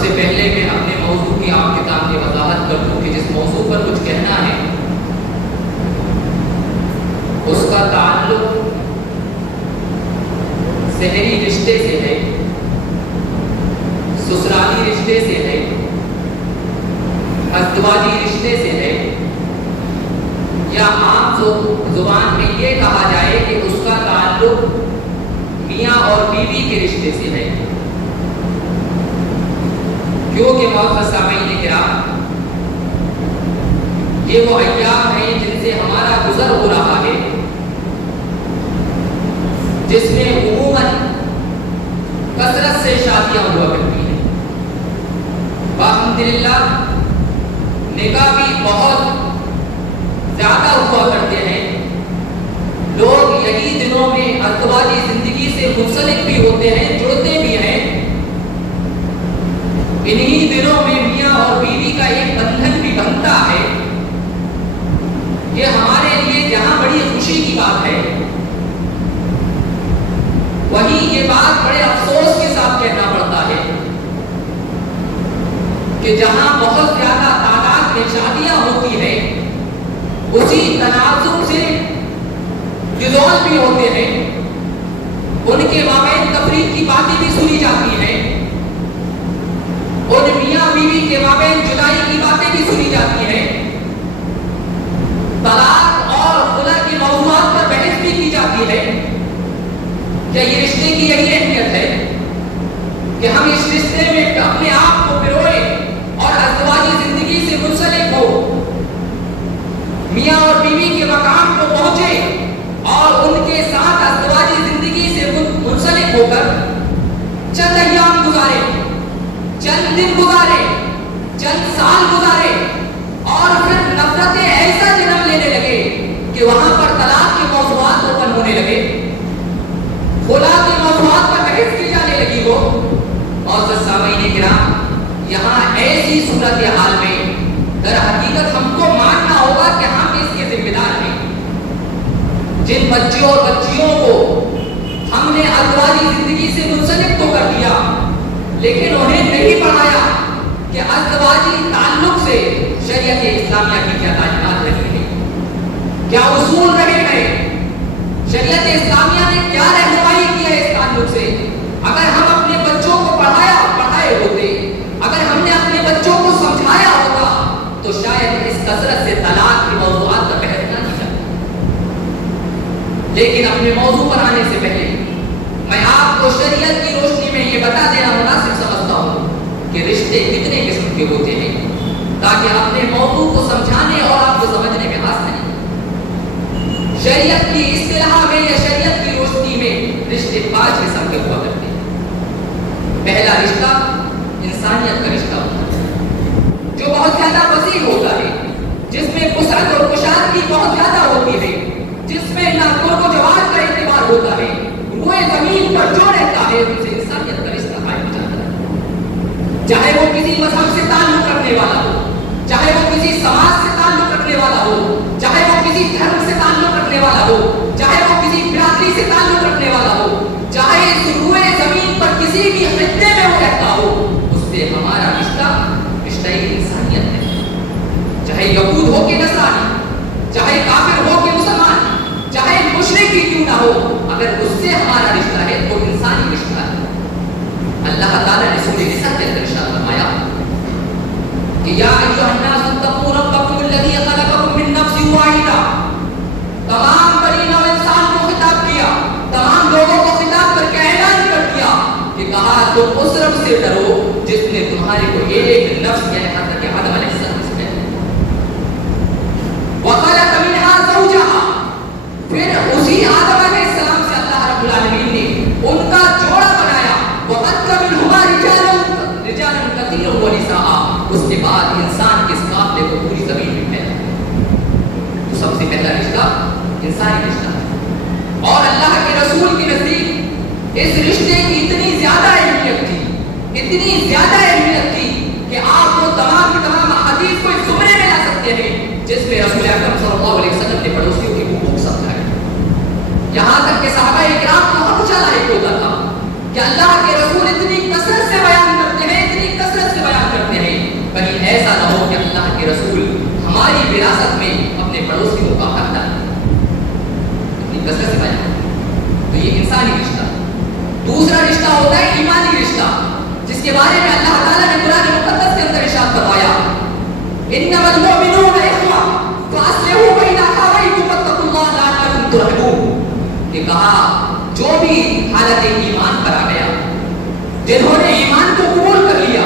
سے پہلے میں اپنے موضوع کی آپ کے سامنے وضاحت کر دوں کہ جس موضوع پر کچھ کہنا ہے اس کا تعلق شہری رشتے سے ہے، سسرالی رشتے سے ہے، ازدواجی رشتے سے ہے، یا عام زبان میں یہ کہا جائے کہ اس کا تعلق میاں اور بیوی کے رشتے سے ہے۔ کیونکہ معزز سامعین کرام، یہ وہ ایام ہیں جن سے ہمارا گزر ہو رہا ہے، جس میں عموماً کثرت سے شادیاں ہوا کرتی ہیں۔ الحمدللہ نکاح بھی بہت زیادہ ہوا کرتے ہیں۔ لوگ یہی دنوں میں ازدواجی زندگی سے منسلک بھی ہوتے ہیں، جڑتے بھی ہیں۔ انہی دنوں میں میاں اور بیوی کا ایک بندھن بھی بنتا ہے۔ یہ ہمارے لیے جہاں بڑی خوشی کی بات ہے، وہیں یہ بات بڑے افسوس کے ساتھ کہنا پڑتا ہے کہ جہاں بہت زیادہ تعداد میں شادیاں ہوتی ہیں، اسی تناسب سے جزول بھی ہوتے ہیں، ان کے مابین تفریق کی باتیں بھی سنی جاتی ہیں، ان میاں بیوی کے مابین جدائی کی باتیں بھی سنی جاتی ہیں، طلاق اور خلا کے موضوعات پر بحث بھی کی جاتی ہے۔ کیا یہ رشتے کی یہی اہمیت ہے کہ ہم اس رشتے میں اپنے آپ کو پروئیں اور ازدواجی زندگی سے منسلک ہو، میاں اور بیوی کے مقام کو پہنچے اور ان کے ساتھ ازدواجی زندگی سے منسلک ہو کر چند ایام گزارے، چند دن گزارے، چند سال گزارے، اور پھر نفرتیں ایسا جنم لینے لگے کہ وہاں پر طلاق کے موضوعات اوپن ہونے لگے، خلا کے موضوعات پر بحث کی جانے لگی ہو۔ معزز سامعین کرام، یہاں ایسی صورتحال میں در حقیقت ہم کو ماننا ہوگا کہ ہم اس کے ذمہ دار ہیں۔ جن بچوں اور بچیوں کو ہم نے ازدواجی زندگی سے منسلک تو کر دیا، لیکن انہیں نہیں پڑھایا کہ ازدواجی تعلق سے شریعت اسلامیہ کی کیا تعلیمات رہی ہیں، کیا اصول رہے ہیں، شریعت اسلامیہ نے کیا رہنمائی کی ہے اس تعلق سے۔ اگر ہم اپنے بچوں کو پڑھائے ہوتے، اگر ہم نے اپنے بچوں کو سمجھایا ہوتا، تو شاید اس کثرت سے طلاق کے موضوعات کا بحث نہ کی جاتی۔ لیکن اپنے موضوع پر آنے سے پہلے میں آپ کو شریعت کی روشنی میں یہ بتا دینا مناسب سمجھتا ہوں کہ رشتے کتنے قسم کے ہوتے ہیں، تاکہ اپنے موضوع کو سمجھانے اور آپ کو سمجھنے میں آسانی۔ شریعت کی اصطلاح میں یا شریعت کی روشنی میں رشتے 5 قسم کے ہوا کرتے ہیں۔ پہلا رشتہ انسانیت کا رشتہ ہوتا ہے، جو بہت زیادہ وسیع ہوتا ہے، جس میں وسعت اور کشادگی بہت زیادہ ہوتی ہے، جس میں نہ قرب و جواز کا اعتبار ہوتا ہے، روئے زمین پر جو رہتا ہے ان سے انسانیت کا رشتہ قائم ہو جاتا ہے۔ چاہے وہ کسی مذہب سے تعلق رکھنے والا ہو، چاہے وہ کسی سماج سے تعلق رکھنے والا ہو، چاہے وہ کسی دھرم سے تعلق رکھنے والا ہو، چاہے وہ کسی برادری سے تعلق رکھنے والا ہو، چاہے روئے زمین پر کسی بھی خطے میں وہ رہتا ہو، اس سے ہمارا رشتہ انسانیت ہے۔ چاہے یہود ہو کہ نصرانی، چاہے کافر ہو کہ مسلمان، چاہے مشرک ہی کیوں نہ ہو، اگر اس سے ہمارا رشتہ ہے تو انسانی رشتہ ہے۔ اللہ تعالیٰ نے سورہ نساء کے اندر ارشاد فرمایا کہ یا ایھا الناس اتقوا ربکم الذی خلقکم من نفس واحدہ، تمام بنی نوع انسان کو خطاب کیا، تمام لوگوں کو خطاب کر کے اعلان کر دیا کہ کہا تم اس رب سے ڈرو جس نے تمہارے کو ایک نفس یعنی حضرت آدم علیہ السلام سے پیدا وخلق منها زوجها، پھر اسی آدم علیہ السلام سے اللہ رب العالمین نے ان کا جوڑا بنایا، وَبَثَّ مِنْهُمَا رِجَالًا كَثِيرًا وَنِسَاءً، اس کے بعد انسان کے اس قافلے کو پوری زمین میں پھیلایا۔ تو سب سے پہلا رشتہ انسانی رشتہ ہے، اور اللہ کے رسول کے نزدیک اس رشتے کی اتنی زیادہ اہمیت تھی، اتنی زیادہ اہمیت تھی کہ آپ وہ تمام کی تمام احادیث کو اس زمرے میں لا سکتے ہیں جس میں رسول اکرم صلی اللہ علیہ وسلم نے پڑوسیوں کی حقوق سمجھائے، یہاں تک کہ صحابہ اکرام کو حق چلا ہوتا تھا کہ اللہ کے رسول اتنی کثرت سے بیان کرتے ہیں، اتنی کثرت سے مالی وراثت میں اپنے پڑوسیوں کا حق ڈالنا اتنی کثرت سے پایا. تو یہ انسانی رشتہ. دوسرا رشتہ ہوتا ہے ایمانی رشتہ, جس کے بارے میں اللہ تعالیٰ نے قرآن مقدس کے اندر ارشاد فرمایا انما المؤمنون اخوہ فاصلحوا بین اخویکم واتقوا اللہ لعلکم ترحمون. کہ کہا جو بھی حالت ایمان پر آ گیا, جنہوں نے ایمان کو قبول کر لیا,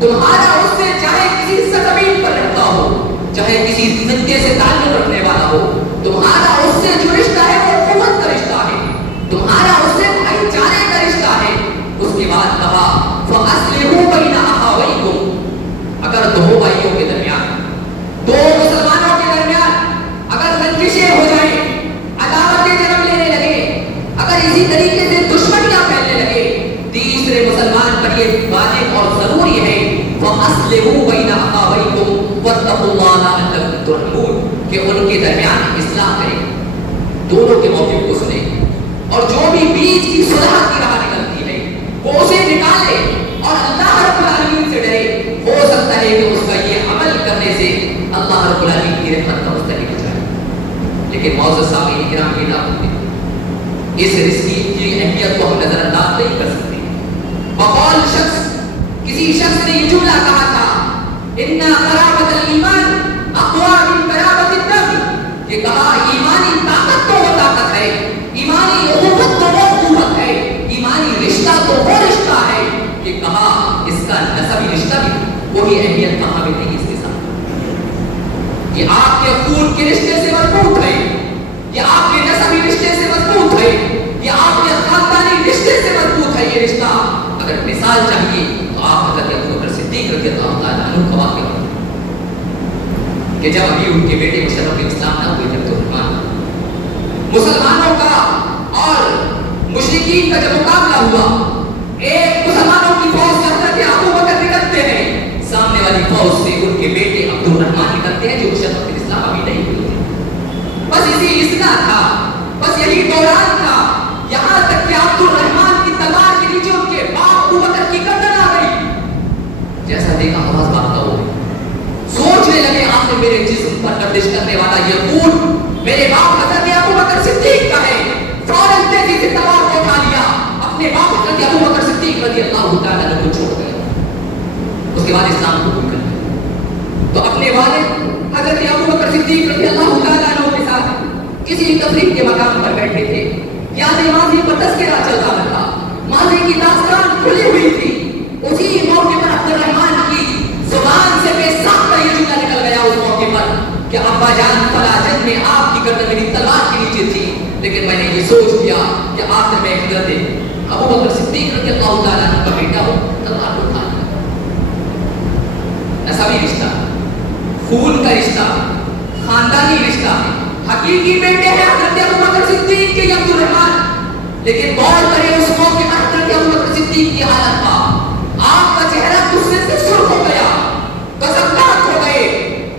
تمہارا اس سے چاہے کسی سرزمین پر رہتا ہو, چاہے کسی خطے سے تعلق رکھنے والا ہو, تمہارا اس سے جو رشتہ ہے وہ قوت کا رشتہ ہے, تمہارا اس سے بھائی چارے کا رشتہ ہے. اس کے بعد کہا فَأَصْلِحُوا بَيْنَ أَخَوَيْكُمْ, اگر دو بھائیوں کے درمیان, دو مسلمانوں کے درمیان اگر رنجشیں ہو جائیں, عداوتیں جنم لینے لگے, اگر اسی طریقے سے دشمنیاں پھیلنے لگے, تیسرے مسلمان پر یہ واجب اور ضروری ہے فَأَصْلِحُوا بَيْنَ أَخَوَيْكُمْ وَاتَّقُوا اللَّهَ لَعَلَّكُمْ تُرْحَمُونَ, کہ ان کے درمیان اصلاح کریں, دونوں کے موقف کو سنیں, اور جو بھی بیچ کی صلح کی راہ نکلتی ہے وہ اسے نکالے اور اللہ رب العالمین سے ڈرے. ہو سکتا ہے کہ اس کا یہ عمل کرنے سے اللہ رب العالمین کی رحمت کا مستحق ہو جائے. لیکن معزز سامعین کرام, یہ نہ بھولیں اس رزق کی اہمیت کو ہم نظر انداز نہیں کر سکتے. بقول شخص, کسی شخص نے یہ جملہ کہا تھا ان قرابت الایمان اقوی من قرابت الدم, یہ کہا ایمانی طاقت تو وہ طاقت ہے, ایمانی قوت تو وہ قوت ہے, ایمانی رشتہ تو وہ رشتہ ہے, کہ کہا اس کا نسبی رشتہ بھی وہی اہمیت کا حامل نہیں اس کے ساتھ. یہ آپ کے خون کے رشتے سے مضبوط ہے, یہ آپ کے نسبی رشتے سے مضبوط ہے, یہ آپ کے خاندانی رشتے سے مضبوط ہے. یہ رشتہ اگر مثال چاہیے تو آپ حضرت ابوبکر صدیق رضی اللہ تعالیٰ عنہ کا واقعہ کہ جب ابھی ان کے بیٹے مشرف اسلام نہ ہوئے, جب تو مسلمانوں کا اور مشرکین کا جب مقابلہ ہوا, ایک مسلمانوں کی فوج سے حضرت ابوبکر نکلتے ہیں, سامنے والی فوج سے ان کے بیٹے عبد الرحمن نکلتے ہیں جو مشرف اسلام ابھی نہیں ہوئے تھے. بس اسی اسنا تھا, بس یہی دوران تھا, یہاں تک کہ عبد الرحمن کی تلوار کے نیچے ان کے باپ ابوبکر کی گردن آ گئی. جیسا دیکھا آواز بھاگتا ہو, سوچنے لگے آپ نے میرے جسم پر گردش کرنے والا یہ خون میرے باپ حضرت ابوبکر صدیق کا ہے. فوراً تیزی سے تلوار کو اٹھا لیا, اپنے باپ حضرت ابوبکر صدیق رضی اللہ تعالیٰ عنہ کو چھوڑ گئے. اس کے بعد اسلام کو قبول کر لیا. تو اپنے والد حضرت ابوبکر صدیق رضی اللہ تعالیٰ عنہ کے ساتھ کسی تفریح کے مقام پر بیٹھے تھے. یاد ماضی پر تذکرہ چل رہا تھا, ماضی کی داستان کھلی ہوئی تھی. اسی موقع پر عبد الرحمن کی زبان سے بے ساختہ یہ جملہ نکل گیا اس موقع پر کہ ابا جان فلاں جنگ میں آپ کی گردن میری تلوار کے نیچے تھی, لیکن میں نے یہ سوچ لیا کہ آخر میں حضرت ابوبکر صدیق رضی اللہ تعالیٰ عنہ کا بیٹا ہو, تلوار کو اٹھا لیا. نسبی رشتہ, خون کا رشتہ, خاندانی رشتہ, حقیقی بیٹے ہیں حضرت ابوبکر صدیق کے عبد الرحمن. لیکن غور کریں اس موقع پر حضرت ابوبکر صدیق کی حالت کا, آپ کا چہرہ غصے سے سرخ ہو گیا, قسمناک ہو گئے,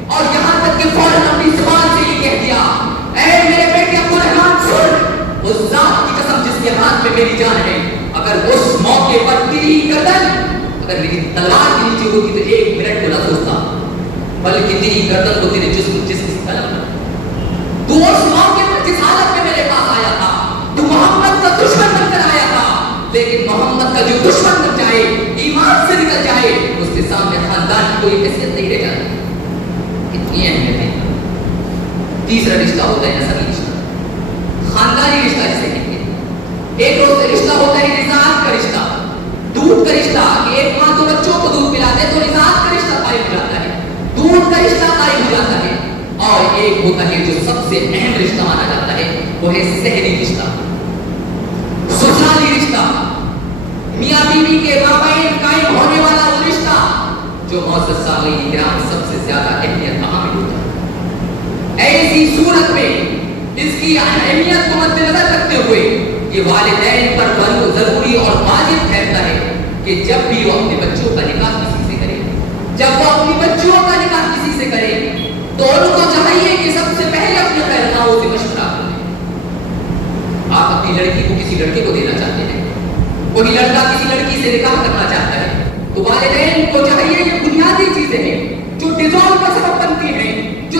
اور یہاں تک کہ فوراً اپنی زبان سے یہ کہہ دیا اے میرے بیٹے عبد الرحمن سن, اس ذات کی قسم جس کے ہاتھ میں میری جان ہے, اگر اس موقع پر تیری گردن اگر میری تلوار کے نیچے ہوتی تو ایک منٹ کو نہ سوچتا, بلکہ تیری گردن کو تیرے جسم سے قلم کرتا. تو اس موقع پر جس حالت میں میرے پاس آیا تھا, تو محمد کا دشمن بن کر آیا تھا, لیکن محمد کا جو دشمن بن جائے, ایمان سے نکل جائے, اس کے سامنے خاندان کی کوئی حیثیت نہیں رہ جاتی. کتنی اہمیت ہے. تیسرا رشتہ ہوتا ہے نسبی رشتہ, خاندانی رشتہ جسے کہتے ہیں. ایک روز رشتہ ہوتا ہے رضاعت کا رشتہ, دودھ کا رشتہ, کہ ایک ماں دو بچوں کو دودھ پلاتے ہیں تو رضاعت کا رشتہ قائم ہو جاتا ہے, دودھ کا رشتہ قائم ہو جاتا ہے. اور ایک ہوتا ہے جو سب سے اہم رشتہ مانا جاتا ہے, وہ ہے سحری رشتہ, سسرالی رشتہ, میاں بیوی کے مابین قائم ہونے والا وہ رشتہ جو معزز سامعین کرام سب سے زیادہ اہمیت کا حامل ہوتا ہے. ایسی صورت میں اس کی اہمیت کو مد نظر رکھتے ہوئے یہ والدین پر ضروری اور واجب ٹھہرتا ہے کہ جب بھی وہ اپنے بچوں کا نکاح کسی سے کرے, جب وہ اپنی بچوں کا نکاح کسی سے کرے, تو ان کو چاہیے کہ سب سے پہلے اپنے خیرخواہوں سے مشورہ کریں. آپ اپنی لڑکی کو کسی لڑکے کو دینا چاہتے ہیں, کوئی لڑکا کسی لڑکی سے نکاح کرنا چاہتا ہے, تو والدین کو چاہیے یہ بنیادی چیزیں ہیں جو ڈیزالو کا سبب بنتی ہیں, جو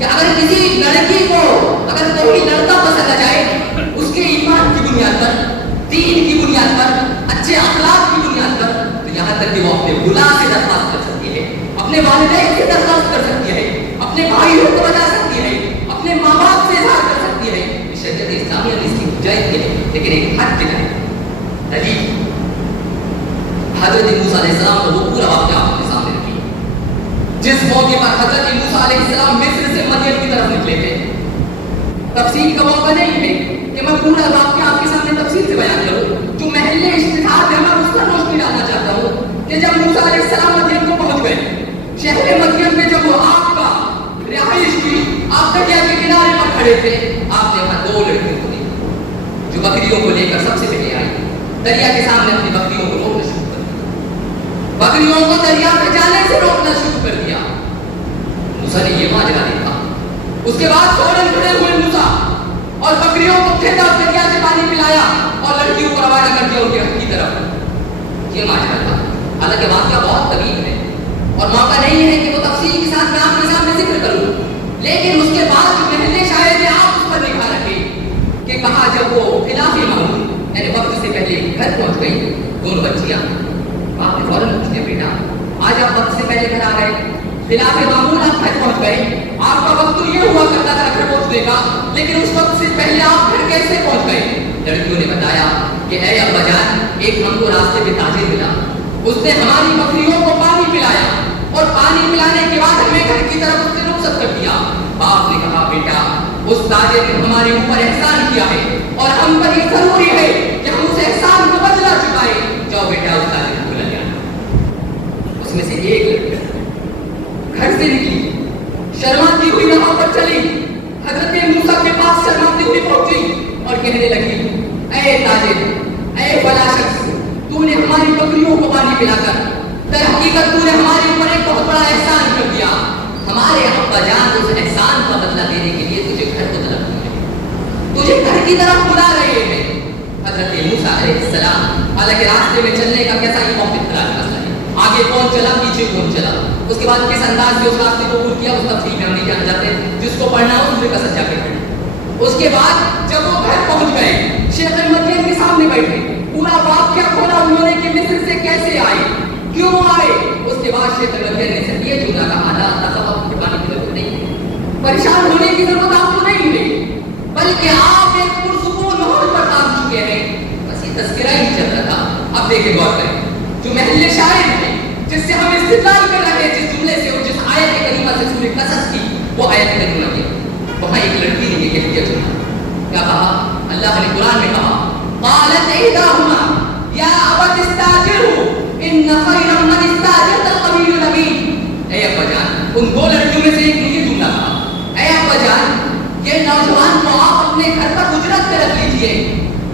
کہ اگر کسی لڑکی کو اگر کوئی لڑکا پسند آ جائے اس کے ایمان کی بنیاد پر، دین کی بنیاد پر، اچھے اخلاق کی بنیاد پر، تو یہاں تک کہ وہ اپنے بلا سے درخواست کر سکتی ہے، اپنے والدین سے درخواست کر سکتی ہے، اپنے بھائیوں کو بتا سکتی ہے، اپنے ماں باپ سے اظہار کر سکتی ہے. شریعت اسلامیہ نے اس کی گنجائش کی ہے، لیکن ایک حد کے تحت. عجیب حضرت موسیٰ علیہ السلام کو وہ پورا واقعہ آپ کے سامنے رکھی. جس موقع پر حضرت موسیٰ علیہ السلام مصر سے مدین کی طرف نکلے تھے، تفصیل کا موقع نہیں ہے کہ میں پورا واقعہ آپ کے سامنے تفصیل سے بیان کروں. جو محل اشتہار ہے میں اس پر روشنی ڈالنا چاہتا ہوں کہ جب موسیٰ علیہ السلام مدین کو پہنچ گئے، شہر مدین میں جب وہ آپ کا رہائش کی، آپ دریا کے کنارے پر کھڑے تھے، آپ نے وہاں 2 لڑکیوں کو دیکھا جو بکریوں کو لے کر سب سے پہلے آئی. دریا کے سامنے اپنی بکریوں کو روکنا شروع کر دیا، بکریوں کو دریا پہ جانے سے روکنا شروع کر دیا. موسیٰ نے یہ ماجرا دیکھا. اس کے بعد فوراً کھڑے ہوئے موسیٰ اور بکریوں کو کھینچا اور دریا سے پانی پلایا اور لڑکیوں کو روانہ کر دیا ان کے حق کی طرف. یہ ماجرا تھا. حالانکہ واقعہ بہت طویل ہے اور موقع نہیں ہے کہ وہ تفصیل کے ساتھ میں آپ کے سامنے ذکر کروں، لیکن اس کے بعد جو محل شاید آپ اس پر نگاہ رکھیں کہ کہا جب وہ خلاف معمول یعنی وقت سے پہلے گھر پہنچ گئی 2 بچیاں، آپ نے فوراً پوچھ لیا بیٹا آج آپ وقت سے پہلے گھر آ گئے، خلاف معمول آپ گھر پہنچ گئے، آپ کا وقت تو یہ ہوا کرتا تھا گھر پہنچنے کا، لیکن اس وقت سے پہلے آپ گھر کیسے پہنچ گئے؟ لڑکیوں نے بتایا کہ اے ابا جان، ایک ہم کو راستے میں تاجر ملا، اس نے ہماری بکریوں کو پانی پلایا اور پانی پلانے کے بعد ہمیں گھر کی طرف اس نے رخصت کر دیا. باپ نے کہا بیٹا اس تاجر نے ہمارے اوپر احسان کیا ہے اور ہم پر یہ ضروری ہے کہ ہم اس احسان کو بدلا چکائیں. جاؤ بیٹا اس تاجر کو بلا لیا. اس میں سے ایک لڑکی گھر سے نکلی، شرماتی ہوئی وہاں پر چلی، حضرت موسیٰ کے پاس شرماتی ہوئی پہنچی اور کہنے لگی اے تاجر، اے فلاں شخص، تو نے ہماری بکریوں کو پانی پلا کر در حقیقت تو نے ہمارے اوپر ایک بہت بڑا احسان کر دیا. ہمارے ابا جان اس احسان کا بدلہ دینے کے لیے تجھے گھر کو طلب کیا ہے، تجھے گھر کی طرف بلا رہے ہیں. حضرت موسیٰ علیہ السلام حالانکہ راستے میں چلنے کا کیسا یہ موقف خراب مسئلہ ہے، آگے کون چلا پیچھے کون چلا، اس کے بعد کس انداز سے اس راستے کو عبور کیا اس تفصیل میں ہم نہیں جان جاتے، جس کو پڑھنا ہو اس میں کا سچا کے پڑھنا. اس کے بعد جب وہ گھر پہنچ گئے، شیخ مدین کے سامنے بیٹھے، پورا واقعہ کھولا انہوں نے کہ مصر سے کیسے آئے، کیوں آئے. اس کے بعد شیخ مدین نے صرف یہ جملہ کہا لا تصوف کے پانی کی ضرورت نہیں ہے، پریشان ہونے کی ضرورت آپ کو نہیں ہے، بلکہ آپ ایک پرسکون ماحول پر کام چکے ہیں. بس یہ تذکرہ ہی چل رہا تھا. اب دیکھیں غور کریں جو محل شاعر ہے جس سے ہم استدلال کر رہے ہیں، جس جملے سے اور جس آیت کریمہ سے سورہ قصص کی وہ آیت کریمہ کی، وہاں ایک لڑکی نے یہ کہہ دیا کیا کہا؟ اللہ نے قرآن میں کہا قالت احداهما یا ابت استاجره ان خیر من استاجرت القوی الامین. اے ابا جان، ان 2 لڑکیوں میں سے ایک نے یہ جملہ کہا اے ابا جان یہ نوجوان کو آپ اپنے گھر پر اجرت پہ رکھ لیجئے.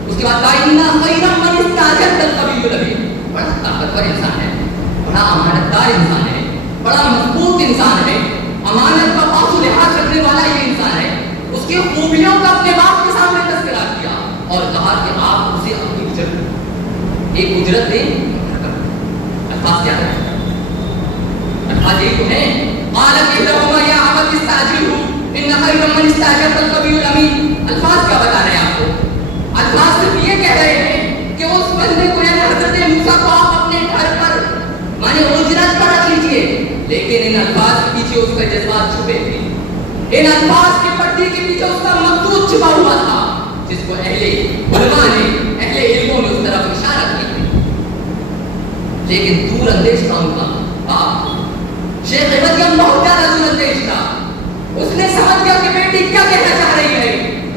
اس کے بعد کہا ان خیر من استاجرت القوی الامین. بڑا طاقتور انسان ہے، بڑا امانتدار انسان ہے، بڑا مضبوط انسان ہے، امانت کا پاس و لحاظ رکھنے والا یہ انسان ہے. اس کی خوبیوں کا اپنے باپ کے سامنے تذکرہ کیا اور کہا کہ آپ اسے اپنی اجرت ایک اجرت دیں. الفاظ کیا ہے؟ الفاظ یہ تو ہیں قالت احداهما یا ابت استاجره ان خیر من استاجرت القوی الامین. الفاظ کیا بتا رہے ہیں آپ کو؟ الفاظ صرف یہ کہہ رہے ہیں کہ اس بندے کو یعنی حضرت موسیٰ کو آپ اپنے گھر پر مانے اجرت پر رکھ لیجئے. لیکن ان الفاظ کے پیچھے اس کا جذبات چھپے تھے، ان الفاظ کی پٹی کے پیچھے اس کا مقصود چھپا ہوا تھا جس کو اہل علماء نے اہل علموں نے اس طرف اشارہ کیا. لیکن دور اندیش تھا ان کا باپ. شیخ مدین بہت زیادہ دور اندیش تھا. اس نے سمجھ گیا کہ بیٹی کیا کہنا چاہ رہی ہے.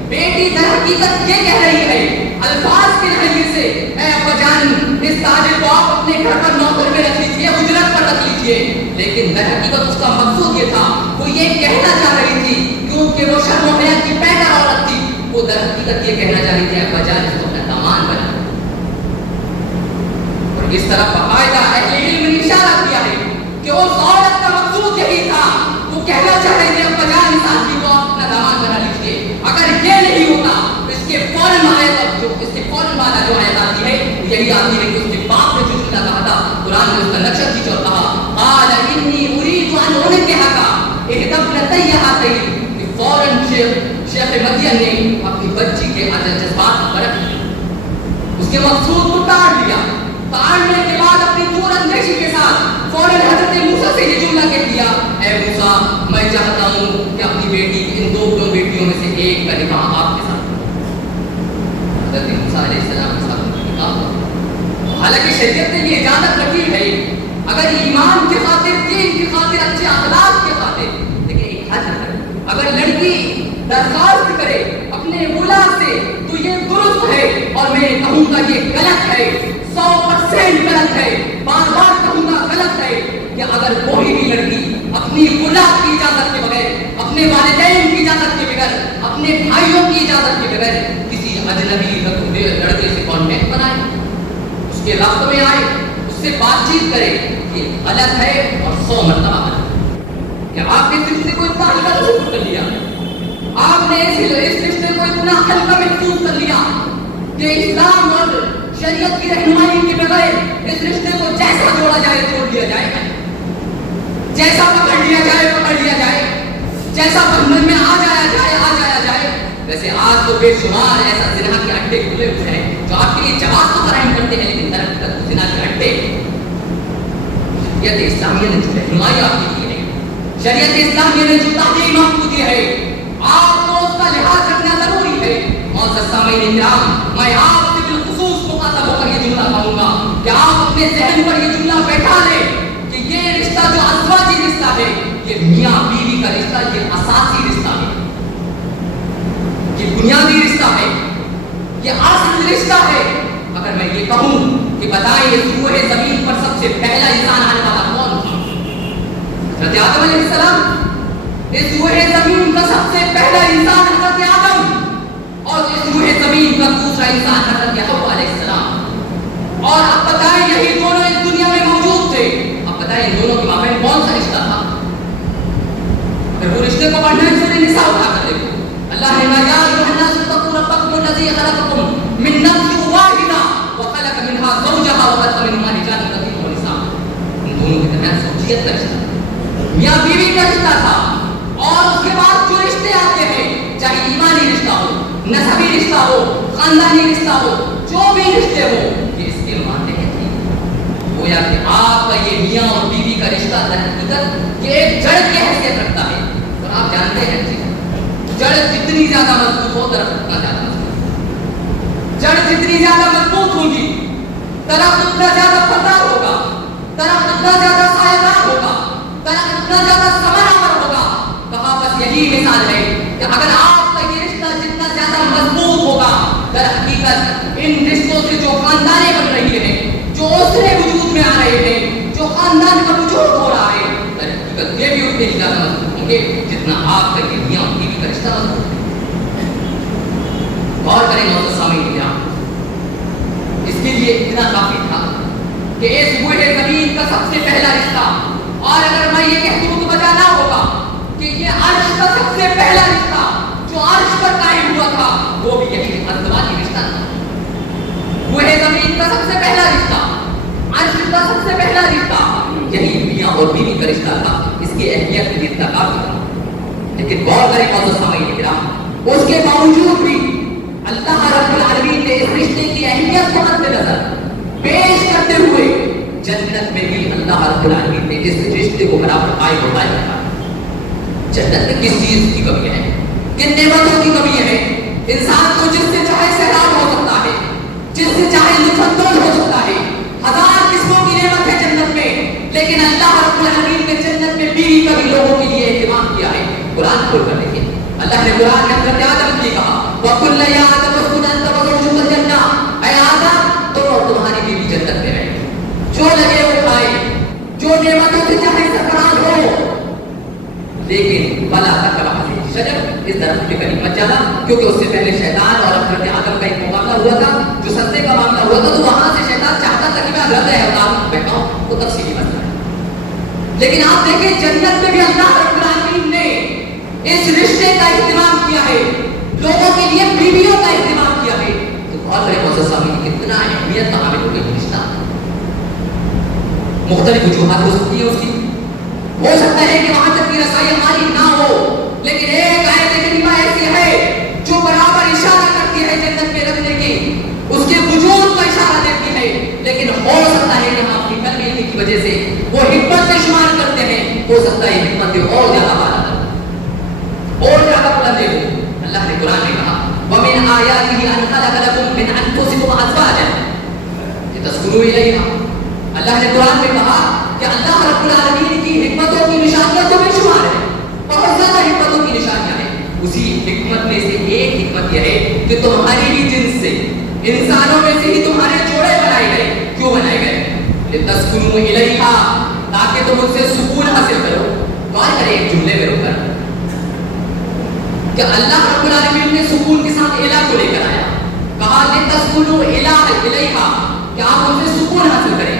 بیٹی در حقیقت یہ کہہ رہی ہے الفاظ کے ذریعے سے اے ابا جان اس تاجر کو آپ اپنے گھر پر نوکر میں رکھ لیجیے، اجرت پر رکھ لیجیے. لیکن در حقیقت اس کا مقصود یہ تھا، وہ یہ کہنا چاہ رہی تھی کیونکہ وہ شرم و حیا کی پیدا عورت تھی، وہ در حقیقت یہ کہنا چاہ رہی تھی ابا جان اس کو اپنا دامان بنا. اور اس طرح باقاعدہ اہل علم نے اشارہ کیا ہے کہ اس عورت کا مقصود یہی تھا، وہ کہنا چاہ رہے تھے ابا جان اس آدمی کو اپنا دامان بنا لیجیے. اگر یہ نہیں ہوتا تو اس کے فوراً آیت جو اس کے فوراً بعد جو آیت آتی ہے یہی آتی ہے کہ اس کے باپ نے جو جملہ کہا تھا قرآن نے اس کا نقشہ کھینچا اور کہا قال انی اريد ان انكحك احدى ابنتي هاتين شیخ مدین نے اپنی بچی کے جذبات برت لیے، اس کے مقصود کو تاڑ لیا، تاڑنے کے بعد اپنی دور اندیشی کے ساتھ فوراً حضرت موسیٰ سے یہ جملہ کہہ دیا، اے موسیٰ میں چاہتا ہوں کہ اپنی بیٹی ان دو بیٹیوں میں سے ایک کا نکاح آپ کے ساتھ۔ حضرت موسیٰ علیہ السلام کے ساتھ نکاح ہوا۔ حالانکہ شریعت نے یہ اجازت رکھی ہے اگر ایمان کی خاطر، دین کی خاطر، اچھے اخلاق کی خاطر، لیکن ایک حد ہے اگر لڑکی درخواست کرے اپنے مولا سے تو یہ درست ہے، اور میں کہوں گا یہ غلط ہے، 100% غلط ہے، بار بار کہوں گا غلط ہے کہ اگر کوئی بھی لڑکی اپنی مولا کی اجازت کے بغیر، اپنے والدین کی اجازت کے بغیر، اپنے بھائیوں کی اجازت کے بغیر کسی اجنبی لڑکے سے کانٹیکٹ بنائے، اس کے رابطے میں آئے، اس سے بات چیت کرے، یہ غلط ہے اور 100 مرتبہ غلط ہے۔ کہ آپ نے اس رشتے کو اتنا ہلکا محسوس کر لیا، آپ نے اس رشتے کو اتنا ہلکا محسوس کر لیا کہ اسلام اور شریعت کی رہنمائی کے بغیر اس رشتے کو جیسا جوڑا جائے چھوڑ دیا جائے، جیسا پکڑ لیا جائے پکڑ لیا جائے، جیسا بندھن میں آ جایا جائے آ جایا جائے۔ ویسے آج تو بے شمار ایسا زنا کے اڈے کھلے ہوئے ہیں جو آپ کے لیے جواب تو فراہم کرتے ہیں، لیکن طرف زنا کے اڈے۔ شریعت اسلامیہ نے جو رہنمائی آپ کی دی ہے، شریعت اسلامیہ نے جو تعلیم آپ کو دی ہے، آپ کو اس کا لحاظ رکھنا ضروری ہے۔ معزز سامعین کرام، میں آپ سے بالخصوص مخاطب ہو کر یہ جملہ کہوں گا کہ آپ اپنے ذہن پر یہ جملہ بیٹھا لیں کہ یہ رشتہ جو ازواجی رشتہ ہے، یہ میاں بیوی کا رشتہ، یہ اساسی رشتہ ہے، یہ بنیادی رشتہ ہے، یہ اصل رشتہ ہے۔ اگر میں یہ کہوں کہ بتائیں اس روئے زمین پر سب سے پہلا انسان آنے والا کون تھا؟ حضرت آدم علیہ السلام۔ اس روئے زمین کا سب سے پہلا انسان حضرت آدم، اور اس روئے زمین کا دوسرا انسان حضرت حوا علیہ السلام۔ اور اب بتائیں یہی دونوں اس دنیا میں موجود تھے، اب بتائیں ان دونوں کے مابین کون سا رشتہ تھا؟ اگر وہ رشتے کو پڑھنا ہے سورہ نساء اٹھا کر دیکھو، اللہ نے یا ایھا الناس اتقوا ربکم الذی خلقکم من نفس واحدہ وخلق منها زوجها وبث منهما رجالا کثیرا ونساء۔ ان دونوں کے درمیان زوجیت کا رشتہ، میاں بیوی کا رشتہ تھا۔ اور اس کے بعد جو رشتے آتے ہیں، چاہے ایمانی رشتہ ہو، نسبی رشتہ ہو، خاندانی رشتہ ہو، جو بھی رشتے ہو، یہ اس کے ماتحت ہیں۔ گویا کہ آپ کا یہ میاں اور بیوی کا رشتہ درحقیقت یہ ایک جڑ کی حیثیت رکھتا ہے، اور آپ جانتے ہیں جڑ جتنی زیادہ مضبوط ہو درخت اتنا زیادہ مضبوط، جڑ جتنی زیادہ مضبوط ہوگی درخت اتنا زیادہ پھلدار ہوگا، درخت اتنا زیادہ سایہ دار ہوگا، درخت اتنا زیادہ ثمرآور ہوگا۔ کہا بس یہی مثال ہے کہ اگر آپ کا یہ رشتہ جتنا زیادہ مضبوط ہوگا، در حقیقت ان رشتوں سے جو خاندانیں بن رہی ہیں، جو اسرے وجود میں آ رہے ہیں، جو خاندان کا وجود ہو رہا ہے، در حقیقت یہ بھی اتنے ہی زیادہ مضبوط ہوں گے جتنا آپ کا یہ میاں اور بیوی کا رشتہ مضبوط ہے۔ غور کریں معزز سامعین کرام، اس کے لیے اتنا کافی تھا کہ اس بوڑھے زمین کا سب سے پہلا رشتہ، اور اگر میں یہ کہہ دوں تو بجانا ہوگا کہ یہ عرش کا سب سے پہلا رشتہ جو عرش پر قائم ہوا تھا، وہ بھی یہی ازدواجی رشتہ تھا۔ بوڑھے زمین کا سب سے پہلا رشتہ، عرش کا سب سے پہلا رشتہ، یہی میاں اور بیوی کا رشتہ تھا۔ اس کی اہمیت کے لیے کافی تھا، لیکن غور کریں معزز سامعین کرام، اس کے باوجود بھی اللہ رب العالمین نے اس رشتے کی اہمیت کو مد نظر پیش کرتے ہوئے جنت میں بھی اللہ رب العالمین نے اس رشتے کو برابر قائم بتایا تھا۔ جنت میں کس چیز کی کمی ہے، کن نعمتوں کی کمی ہے؟ انسان کو جس سے چاہے سیراب ہو سکتا ہے، جس سے چاہے لطف اندوز ہو سکتا ہے، ہزار قسموں کی نعمت ہے جنت میں، لیکن اللہ رب العالمین نے جنت میں بیوی کا بھی لوگوں کے لیے اہتمام کیا ہے۔ قرآن کھول کر دیکھیں، اللہ نے قرآن میں حضرت آدم کی کہا وَقُلْ يَا آدَمُ اسْكُنْ أَنْتَ وَزَوْجُكَ الْجَنَّةَ، اے آدم تم اور تمہاری بیوی جنت میں رہے، جو لگے وہ کھائے، جو نعمتوں سے چاہے سرفراز ہو، لیکن وَلَا تَقْرَبَا هَٰذِهِ الشَّجَرَةَ، اس درخت کے قریب مت جانا، کیونکہ اس سے پہلے شیطان اور حضرت آدم کا ایک معاملہ ہوا تھا، جو سجدے کا معاملہ ہوا تھا، تو وہاں سے شیطان چاہتا تھا کہ میں حضرت آدم بیٹھا ہوں، وہ تفصیلی مسئلہ ہے۔ لیکن آپ دیکھیں جنت میں بھی اللہ رب العالمین نے اس رشتے کا اہتمام کیا ہے، لوگوں کے لیے بیویوں کا اہتمام کیا ہے۔ تو غور کریں معزز سامعین کتنا اہمیت کا حامل ہو گئی رشتہ۔ مختلف وجوہات ہو سکتی ہے اس کی، ہو سکتا ہے کہ وہاں تک کی رسائی ہماری نہ ہو، لیکن ایک آیت کریمہ ایسی ہے اس کے وجود کا اشارہ دیتی ہے، لیکن ہو سکتا ہے کہ ہم اپنی قلبی علمی کی وجہ سے وہ حکمت میں شمار کرتے ہیں، ہو سکتا ہے حکمت اور زیادہ بڑا اور زیادہ بلند ہو۔ اللہ نے قرآن میں کہا وَمِنْ آيَاتِهِ أَنْ خَلَقَ لَكُم مِّنْ أَنفُسِكُمْ أَزْوَاجًا لِتَسْكُنُوا إِلَيْهَا۔ اللہ نے قرآن میں کہا کہ اللہ رب العالمین کی حکمتوں کی نشانیاں تو بے شمار ہیں، بہت زیادہ حکمتوں کی نشانیاں ہیں۔ اسی حکمت میں سے ایک حکمت یہ ہے کہ تمہاری بھی جنس سے، انسانوں میں سے ہی تمہارے جوڑے بنائے گئے۔ کیوں بنائے گئے؟ لِتَسْكُنُوا إِلَيْهَا، تاکہ تم ان سے سکون حاصل کرو۔ غور کریں ایک جملے میں رک کر کہ اللہ رب العالمین نے سکون کے ساتھ الہ کو لے کر آیا، کہا لِتَسْكُنُوا إِلَيْهَا، کہ آپ ان سے سکون حاصل کریں۔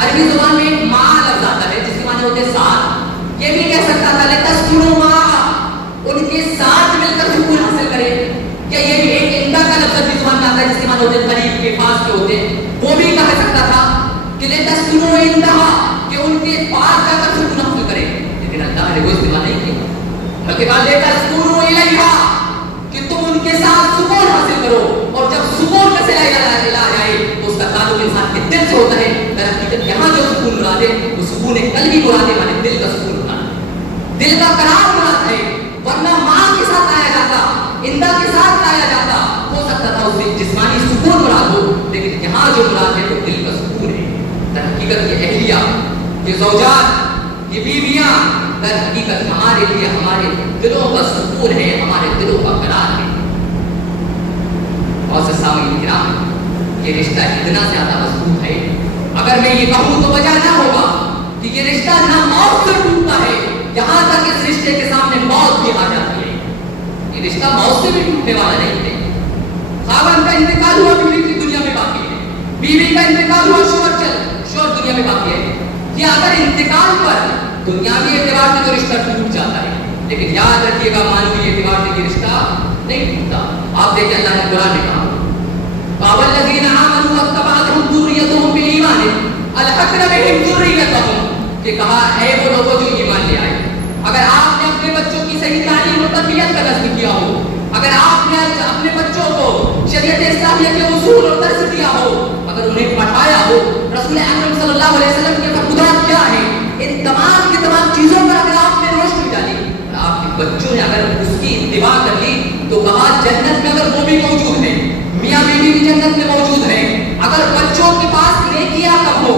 عربی زبان میں ما لفظ آتا ہے جس کے معنی ہوتے ہیں ساتھ، یہ بھی کہہ سکتا تھا لِتَسْكُنُوا مَعَ، ان کے ساتھ مل کر سکون حاصل کریں۔ کہ یہ بھی ایک اندہ کا لفظ عربی زبان میں آتا ہے جس کے معنی ہوتے ہیں قریب کے پاس کے ہوتے ہیں، وہ بھی کہہ سکتا تھا کہ لِتَسْكُنُوا عِندَهَا، کہ ان کے پاس جا کر سکون حاصل کریں، لیکن اللہ نے وہ استعمال نہیں کیا، بلکہ کہا لِتَسْكُنُوا إِلَيْهَا، کہ تم ان کے ساتھ سکون حاصل کرو۔ اور جب سکون کا صلہ آ جائے تو اس کا تعلق انسان کے دل سے ہوتا ہے۔ در حقیقت یہاں جو سکون مراد ہے وہ سکون قلبی مراد ہے، مانے دل کا سکون مراد ہے، دل کا قرار مراد ہے۔ ورنہ ماں کے ساتھ آیا جاتا، اندہ کے ساتھ آیا جاتا، ہو سکتا تھا اس سے جسمانی سکون مراد ہو، لیکن یہاں جو مراد ہے تو دل کا سکون ہے۔ در حقیقت یہ اہلیہ، یہ زوجات، یہ بیویاں در حقیقت ہمارے لیے ہمارے دلوں کا سکون ہے، ہمارے دلوں کا قرار ہے۔ اور سامعین کرام، یہ رشتہ اتنا زیادہ مضبوط ہے، اگر میں یہ کہوں تو وجہ نہ ہوگا کہ یہ رشتہ نہ موت سے ٹوٹتا ہے، یہاں تک اس رشتے کے سامنے موت بھی آ جاتی ہے۔ یہ رشتہ موت سے بھی ٹوٹنے والا نہیں ہے۔ خاوند کا انتقال ہوا، بیوی کی دنیا میں باقی ہے، بیوی کا انتقال ہوا، شوہر دنیا میں باقی ہے۔ یہ اگر انتقال پر دنیاوی اعتبار سے تو رشتہ ٹوٹ جاتا ہے، لیکن یاد رکھیے گا مانوی اعتبار سے یہ رشتہ نہیں ٹوٹتا۔ آپ دیکھیں اللہ نے قرآن میں کہا وَالَّذِينَ آمَنُوا وَاتَّبَعَتْهُمْ ذُرِّيَّتُهُم بِإِيمَانٍ أَلْحَقْنَا بِهِمْ ذُرِّيَّتَهُم، کہ کہا اے وہ لوگوں جو ایمان لے آئے، اگر آپ نے اپنے بچوں کی صحیح تعلیم و تربیت کا قصد کیا ہو، اگر آپ نے اپنے بچوں کو شریعت اسلامیہ کے اصول اور درس دیا ہو، اگر انہیں پڑھایا ہو، رسول اکرم صلی اللہ علیہ وسلم کے فرمودات کیا ہیں، ان تمام کی تمام چیزوں پر اگر آپ نے روشنی ڈالی اور آپ کے بچوں نے اگر اس کی اتباع کر لی، تو کہا جنت میں اگر وہ بھی موجود ہیں، میاں بیوی بھی جنت میں موجود ہیں، اگر بچوں کے پاس نیکیاں کم ہو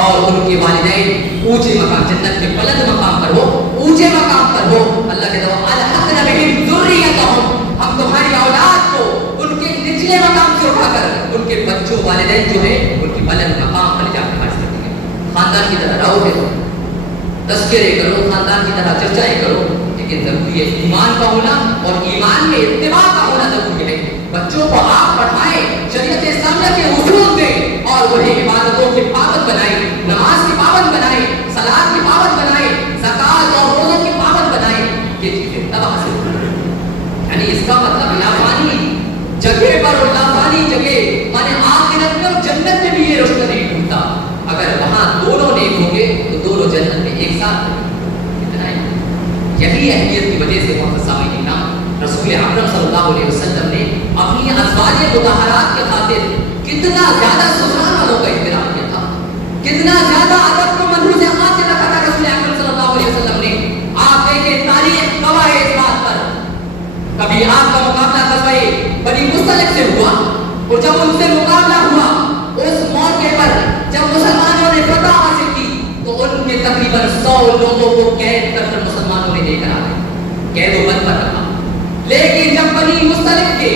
اور ان کے والدین اونچے مقام، جنت کے بلند مقام پر ہو، اونچے مقام پر ہو، اللہ کے دعا الحقنا بہم ذریتہم، ہم تمہاری اولاد کو ان کے نچلے مقام سے اٹھا کر ان کے بچوں والدین جو ہے ان کی بلند مقام پر جا کے حاصل کریں گے۔ خاندان کی طرح رہو گے، تذکرے کرو، خاندان کی طرح چرچائیں کرو، لیکن ضروری ہے ایمان کا ہونا اور ایمان میں اتباع کا ہونا ضروری ہے۔ بچوں کو آپ پڑھائیں، شریعت اسلامیہ کے اصول دیں اور انہیں عبادتوں کے پابند بنائیں، نماز کے پابند بنائیں، صلاۃ کے پابند بنائیں، زکوٰۃ اور روزوں کے پابند بنائیں۔ یہ چیزیں تب حاصل کریں، یعنی اس کا مطلب لافانی جگہ پر اور لافانی جگہ مانے آخرت میں اور جنت میں بھی یہ رشتہ نہیں ٹوٹتا۔ اگر وہاں دونوں نیک ہوں گے تو دونوں جنت میں ایک ساتھ ہوں گے۔ اتنا ہی یہی اہمیت کی وجہ سے محمد سامعین کرام رسول اکرم صلی اللہ علیہ وسلم نے اپنی ازواج مطہرات کے خاطر کتنا زیادہ سسرال والوں کا احترام کیا تھا، کتنا زیادہ ادب کو ملحوظ خاطر رکھا تھا رسول اکرم صلی اللہ علیہ وسلم نے۔ آپ دیکھیں تاریخ گواہ ہے اس بات پر، کبھی آپ کا مقابلہ غزوہ بنی مصطلق سے ہوا اور جب ان سے مقابلہ ہوا اس موقع پر جب مسلمانوں نے فتح حاصل کی تو ان کے تقریباً 100 لوگوں کو قید کر کر مسلمانوں نے لے کر آ گئے، قید و بند پر رکھا۔ لیکن جب بنی مصطلق کے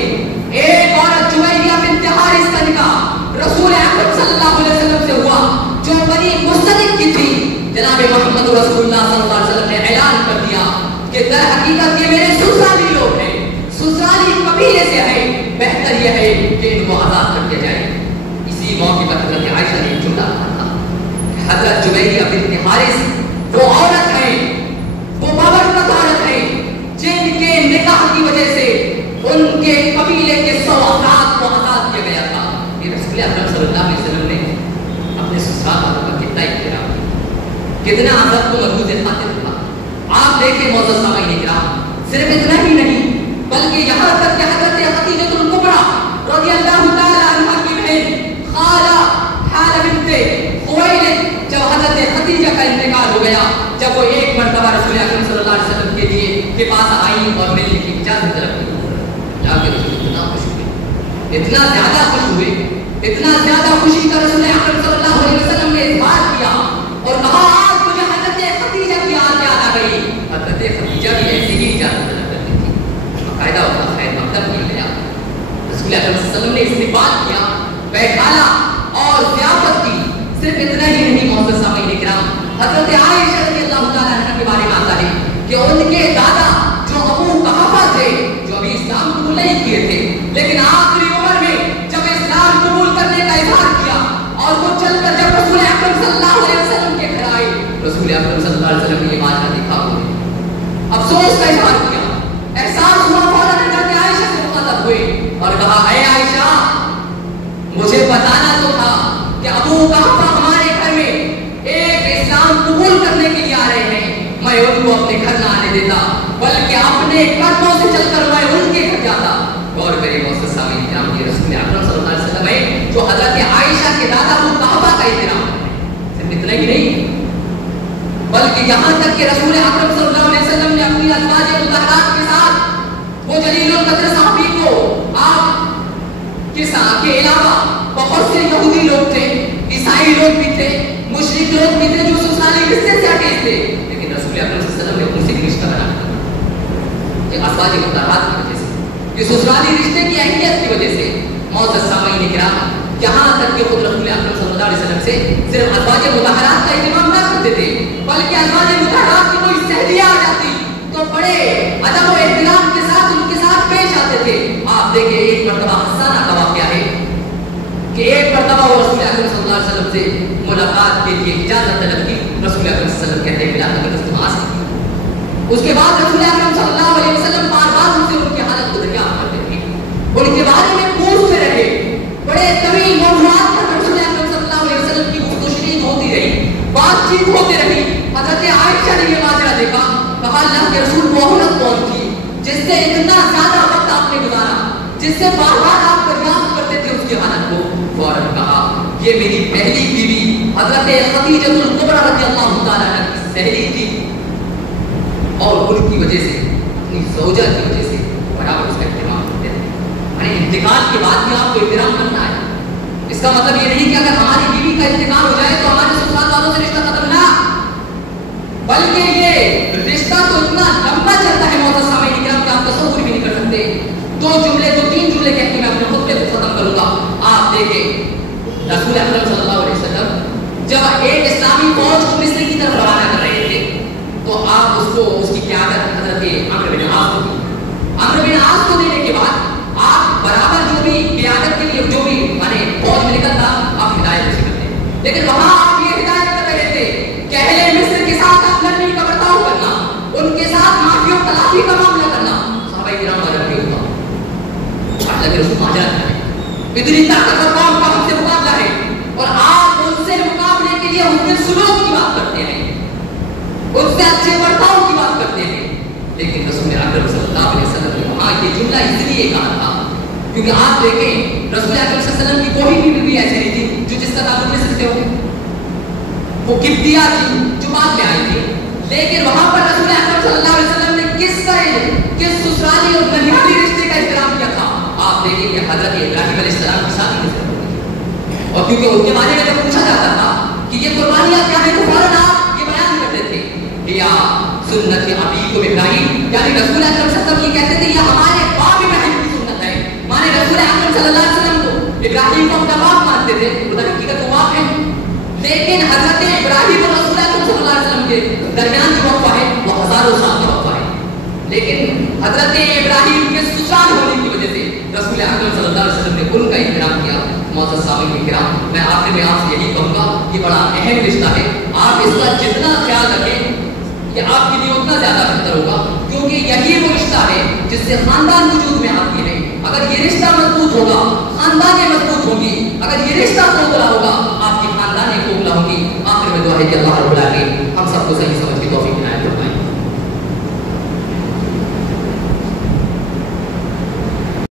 ایک عورت جویریہ بنت حارث کا نکاح رسول اکرم صلی اللہ علیہ وسلم سے ہوا جو بنی مصطلق کی تھی، جناب محمد رسول اللہ صلی اللہ علیہ وسلم نے اعلان کر دیا کہ در حقیقت یہ میرے سسرالی لوگ ہیں، سسرالی قبیلے سے ہیں، بہتر یہ ہے کہ ان کو آزاد کر دیا جائے۔ اسی موقع پر حضرت عائشہ نے جملہ کہا تھا کہ حضرت جویریہ بنت حارث وہ عورت ہے، وہ بابرکت عورت ہے جن کے نکاح کی وجہ سے ان کے قبیلے کے 100 افراد کو آزاد کیا گیا تھا۔ یہ رسول اکرم صلی اللہ علیہ وسلم نے اپنے سسرال والوں کا کتنا احترام کیا، کتنا عزت کو محفوظ خاطر تھا۔ آپ دیکھیں معزز سامعین کرام، صرف اتنا ہی نہیں بلکہ یہاں تک کہ حضرت خدیجہ الکبریٰ رضی اللہ تعالی عنہ کی بہن خالہ حالہ بنت خویلد جب حضرت خدیجہ کا انتقال ہو گیا، جب وہ ایک مرتبہ رسول اکرم صلی اللہ علیہ وسلم کے لیے کے پاس آئی اور ملنے کی اجازت طلب کی، جا کے رسول اتنا خوش ہوئے، اتنا زیادہ خوش ہوئے، اتنا زیادہ خوشی کا رسول اکرم صلی اللہ علیہ وسلم نے اظہار کیا اور کہا آج مجھے حضرت خدیجہ کی یاد آ گئی۔ حضرت خدیجہ بھی ایسی ہی اجازت طلب کرتی تھی، باقاعدہ اس کا خیر مقدم کیا گیا۔ رسول اکرم صلی اللہ علیہ وسلم نے استقبال کیا، بیٹھالا اور ضیافت کی۔ صرف اتنا ہی نہیں معزز سامعین کرام، حضرت عائشہ رضی اللہ تعالیٰ عنہ کے بارے میں آتا ہے کہ ان کے دادا جو ابو قحافہ تھے، جو ابھی اسلام قبول نہیں کیے تھے، لیکن آخری عمر میں جب اسلام قبول کرنے کا اظہار کیا اور وہ چل کر جب رسول اکرم صلی اللہ علیہ وسلم کے گھر آئے، رسول اکرم صلی اللہ علیہ وسلم نے یہ واقعہ دیکھا، افسوس کا اظہار کیا، احساس ہوا، فوراً حضرت عائشہ سے مخاطب ہوئے اور کہا اے عائشہ مجھے بتانا تو تھا کہ ابو قحافہ ہمارے گھر میں ایک اسلام قبول کرنے کے لیے آ رہے ہیں، میں ان کو اپنے گھر نہ آنے دیتا بلکہ اپنے قدموں سے چل کر میں ان کے گھر جاتا۔ غور کریں معزز سامعین کرام، یہ رسول اکرم صلی اللہ علیہ وسلم ہے جو حضرت عائشہ کے دادا ابو قحافہ کا احترام ہے۔ صرف اتنا ہی نہیں بلکہ یہاں تک کہ رسول اکرم صلی اللہ علیہ وسلم نے اپنی ازواج مطہرات کے ساتھ وہ جلیل القدر صحابی کو آپ کے علاوہ بہت سے یہودی لوگ تھے، عیسائی لوگ بھی تھے، مشرک لوگ بھی تھے جو سسرالی رشتے سے ہٹے تھے، لیکن رسول اکرم صلی اللہ علیہ وسلم نے ان سے بھی رشتہ بنا یہ ازواج مطہرات کی وجہ سے، یہ سسرالی رشتے کی اہمیت کی وجہ سے۔ معزز سامعین کرام، یہاں تک کہ خود رسول اکرم صلی اللہ علیہ وسلم سے صرف ازواج مطہرات کا اہتمام نہ کرتے تھے بلکہ ازواج مطہرات کی کوئی سہیلیاں آ جاتی تو بڑے ادب و احترام کے ساتھ ان کے ساتھ پیش آتے تھے۔ آپ دیکھیں ایک مرتبہ حسانہ کا واقعہ ہے کہ ایک مرتبہ وہ رسول اکرم صلی اللہ علیہ وسلم سے ملاقات کے لیے اجازت طلب کی، رسول اکرم صلی اللہ علیہ وسلم کہتے ہیں ملاقات استماع سے کی۔ اس کے بعد رسول اکرم صلی اللہ علیہ وسلم بار بار ان سے ان کی حالت کو دریافت کرتے تھے، ان کے بارے میں پوچھتے رہے، بڑے طویل موضوعات پر رسول اکرم صلی اللہ علیہ وسلم کی گفت و شنید ہوتی رہی، بات چیت ہوتی رہی۔ حضرت عائشہ نے یہ ماجرا دیکھا، کہا اللہ کے رسول وہ عورت کون تھی جس سے اتنا زیادہ وقت آپ نے گزارا، جس سے بار بار آپ دریافت کرتے تھے اس کی حالت کو؟ فوراً کہا یہ میری پہلی بیوی حضرت خدیجہ الکبریٰ رضی اللہ تعالیٰ عنہ کی سہیلی تھی اور ان کی وجہ سے اپنی زوجہ کی وجہ سے برابر اس کا اہتمام کرتے تھے۔ یعنی انتقال کے بعد بھی آپ کو احترام کرنا ہے، اس کا مطلب یہ نہیں کہ اگر ہماری بیوی کا انتقال ہو جائے تو ہمارے سسرال والوں سے رشتہ ختم نہ، بلکہ یہ رشتہ تو اتنا لمبا چلتا ہے معزز سامعین کرام کہ آپ تصور بھی نہیں کر سکتے۔ دو تین جملے کہہ کے میں اپنے خطبے کو ختم کروں گا۔ آپ دیکھیں رسول اکرم صلی اللہ علیہ وسلم جب ایک اسلامی فوج کو مصر کی طرف روانہ کر رہے تھے تو آپ اس کی قیادت حضرت عمرو بن عاص کو دی۔ عمرو بن عاص کو دینے کے بعد آپ برابر جو بھی قیادت کے لیے جو بھی فوج میں نکلتا آپ ہدایت اسے کرتے، لیکن وہاں آپ یہ ہدایت کر رہے تھے کہ اہل مصر کے ساتھ آپ نرمی کا برتاؤ کرنا، ان کے ساتھ معافی و تلافی کا معاملہ کرنا۔ صحابہ کرام کا رد ہوگا اللہ کے رسول ماجرا ہے، اتنی طاقتور قوم کا ہم سے مقابلہ ہے اور آپ ان سے مقابلے کے لیے حسن سلوک کی بات کرتے ہیں، ان سے اچھے برتاؤ کی بات کرتے ہیں، لیکن رسول اکرم صلی اللہ علیہ وسلم نے وہاں یہ جملہ اس لیے کہا تھا کیونکہ آپ دیکھیں رسول اکرم صلی اللہ علیہ وسلم کی کوئی بھی بیوی ایسی نہیں تھی جو جس کا تعلق لے سکتے ہو، وہ قبطیہ تھی جو بعد میں آئی تھی، لیکن وہاں پر رسول اکرم صلی اللہ علیہ وسلم نے کس سسرالی اور ننھیالی رشتے کا احترام کیا تھا۔ آپ دیکھیں کہ حضرت ابراہیم علیہ السلام کی شادی کیسے ہوئی اور کیونکہ ان کے بارے میں جب پوچھا جاتا تھا کہ یہ قربانیاں کیا ہیں تو فوراً آپ یہ بیان کرتے تھے یا سنت ابیکم ابراہیم، یعنی رسول اکرم صلی اللہ علیہ وسلم یہ کہتے تھے یہ ہمارے باپ ابراہیم کی سنت ہے، مانے رسول اکرم صلی اللہ علیہ وسلم کو ابراہیم کو اپنا باپ مانتے تھے، خدا حقیقت وہ باپ ہے، لیکن حضرت ابراہیم اور رسول اکرم صلی اللہ علیہ وسلم کے درمیان جو وقفہ ہے وہ ہزاروں سال کا وقفہ ہے، لیکن حضرت ابراہیم کے سسرال ہونے کی وجہ سے رسول اکرم صلی اللہ علیہ وسلم نے ان کا احترام کیا۔ معزز سامعین کرام، میں آخر میں آپ سے یہی کہوں گا یہ بڑا اہم رشتہ ہے، آپ اس کا جتنا خیال رکھیں یہ آپ کے لیے اتنا زیادہ بہتر ہوگا، کیونکہ یہی وہ رشتہ ہے جس سے خاندان وجود میں آتی ہے۔ اگر یہ رشتہ مضبوط ہوگا خاندانیں مضبوط ہوں گی، اگر یہ رشتہ کھوکھلا ہوگا آپ کی خاندانیں کھوکھلا ہوں گی۔ آخر میں دعا ہے کہ اللہ رب العالمین